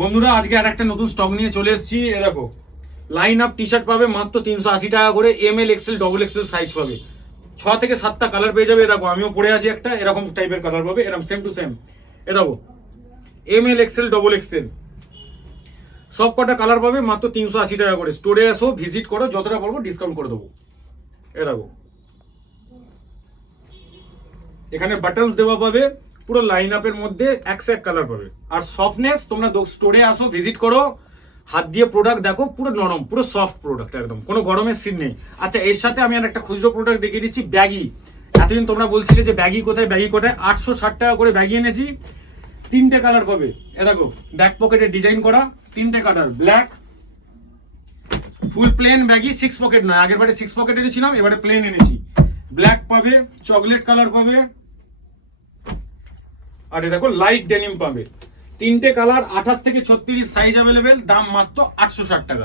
বন্ধুরা আজকে আর একটা নতুন স্টক নিয়ে চলে এসেছি। এ দেখো লাইন আপ টি শার্ট পাবে মাত্র 380 টাকা করে। M L XL double XL size পাবে, 6 থেকে 7টা কালার পেয়ে যাবে। দেখো আমিও পরে আছি একটা এরকম টাইপের কালার পাবে, এরকম সেম টু সেম। এ দেখো M L XL double XL সব কটা কালার পাবে মাত্র 380 টাকা করে। স্টোরে আসো, ভিজিট করো, যতটা পারবো ডিসকাউন্ট করে দেবো। এ দেখো এখানে বাটনস দেওয়া পাবে, পুরো লাইন আপের মধ্যে একশো এক কালার পাবে। আর সফটনেস, তোমরা স্টোরে আসো, ভিজিট করো, হাত দিয়ে প্রোডাক্ট দেখো, পুরো নরম, পুরো সফট প্রোডাক্ট, একদম কোনো গরমের সিন নেই। আচ্ছা এর সাথে আমি আর একটা খুচরো প্রোডাক্ট দেখিয়ে দিচ্ছি, ব্যাগি। এতদিন তোমরা বলছিলে যে ব্যাগি কোথায়, ব্যাগি কোথায়। 860 টাকা করে ব্যাগি এনেছি, 3টে কালার পাবে। এ দেখো ব্যাক পকেটে ডিজাইন করা, 3টে কালার, ব্ল্যাক, ফুল প্লেন ব্যাগি, 6 পকেট নয়। আগের বারে 6 পকেট এনেছিলাম, এবারে প্লেন এনেছি। ব্ল্যাক পাবে, চকলেট কালার পাবে, আর এটা দেখো লাইট ডেনিম পাবে। 3টে কালার, 28 থেকে 36 সাইজ অ্যাভেলেবেল, দাম মাত্র 860 টাকা।